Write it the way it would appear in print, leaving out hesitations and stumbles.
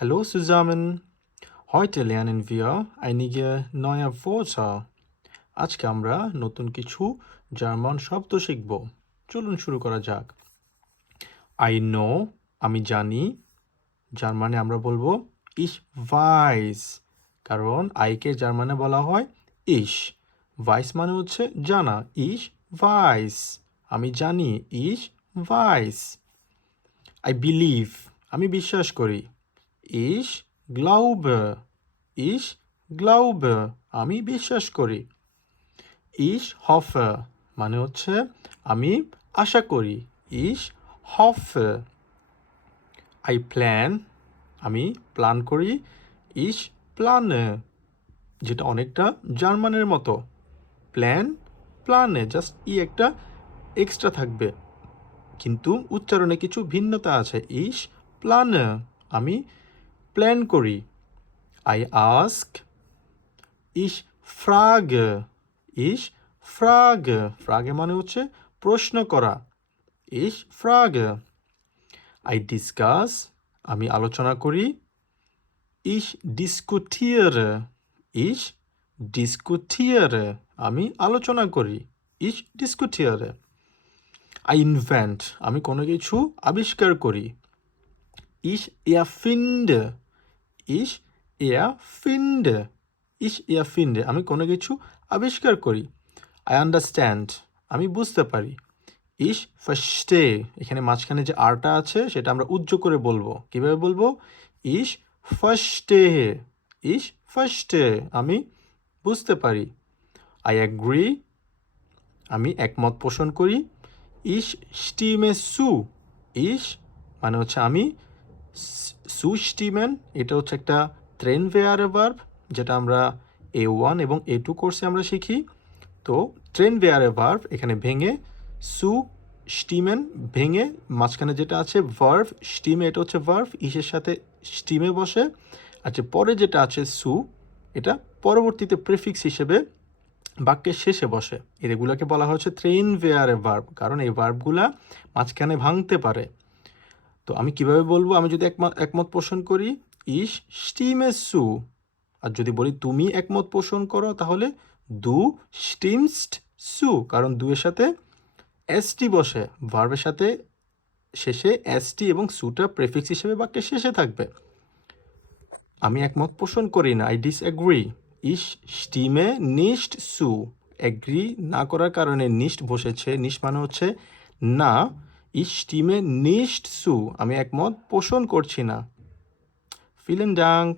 Hallo zusammen. Heute lernen wir einige neue Wörter. আজকে আমরা নতুন কিছু জার্মান শব্দ শিখব। চলুন শুরু করা যাক। I know, আমি জানি। জার্মানে আমরা বলবো ich weiß, কারণ আইকে জার্মানে বলা হয় ich. weiß মানে হচ্ছে জানা, ich weiß, আমি জানি, ich weiß. I believe, আমি বিশ্বাস করি, ich glaube, ich glaube, আমি বিশ্বাস করি। Ich hoffe মানে হচ্ছে আমি আশা করি, ich hoffe. I plan, আমি প্ল্যান করি, ich plane, যেটা অনেকটা জার্মানের মতো। প্ল্যান, প্ল্যানে, জাস্ট একটা এক্সট্রা থাকবে, কিন্তু উচ্চারণে কিছু ভিন্নতা আছে। ich plane, আমি প্ল্যান করি। I ask, ich frage, ich frage, frage মানে হচ্ছে প্রশ্ন করা, ich frage. I discuss, আমি আলোচনা করি, ich diskutiere, ich diskutiere, আমি আলোচনা করি, ich diskutiere. I invent, আমি কোনো কিছু আবিষ্কার করি, ich erfinde, ich erfinde, ich erfinde, আমি কোনো কিছু আবিষ্কার করি। I understand, আমি বুঝতে পারি, ich verstehe, এখানে মাঝখানে যে আরটা আছে সেটা আমরা উজ্জ্ব করে বলবো। কিভাবে বলবো? ich verstehe, ich verstehe, আমি বুঝতে পারি। I agree, আমি একমত পোষণ করি, ich stimme zu, ich মানে হচ্ছে আমি, zustimmen এটা হচ্ছে একটা ট্রেন ভেয়ারে ভার্ব, যেটা আমরা A1 এবং A2 কোর্সে আমরা শিখি। তো ট্রেন ভেয়ারে ভার্ব এখানে ভেঙে সু স্টিমেন, ভেঙে মাঝখানে যেটা আছে ভার্ভ স্টিমে, এটা হচ্ছে ভার্ভ, ইসের সাথে স্টিমে বসে। আর যে পরে যেটা আছে সু, এটা পরবর্তীতে প্রিফিক্স হিসেবে বাক্যের শেষে বসে। এগুলোকে বলা হচ্ছে ট্রেন ভেয়ারে ভার্ব, কারণ এই ভার্বগুলা মাঝখানে ভাঙতে পারে। তো আমি কিভাবে বলবো? আমি যদি একমত পোষণ করি, ich stimme zu, আর যদি বলি তুমি একমত পোষণ করো, তাহলে du stimmst zu, কারণ দু এর সাথে এসটি বসে, ভার্বের সাথে শেষে এসটি এবং সুটা প্রেফিক্স হিসেবে বাক্যের শেষে থাকবে। আমি একমত পোষণ করি না, I disagree, ich stimme nicht zu, agree না করার কারণে nicht বসেছে, nicht মানে হচ্ছে না, ich stimme nicht zu, আমি একমত পোষণ করছি না। Vielen Dank.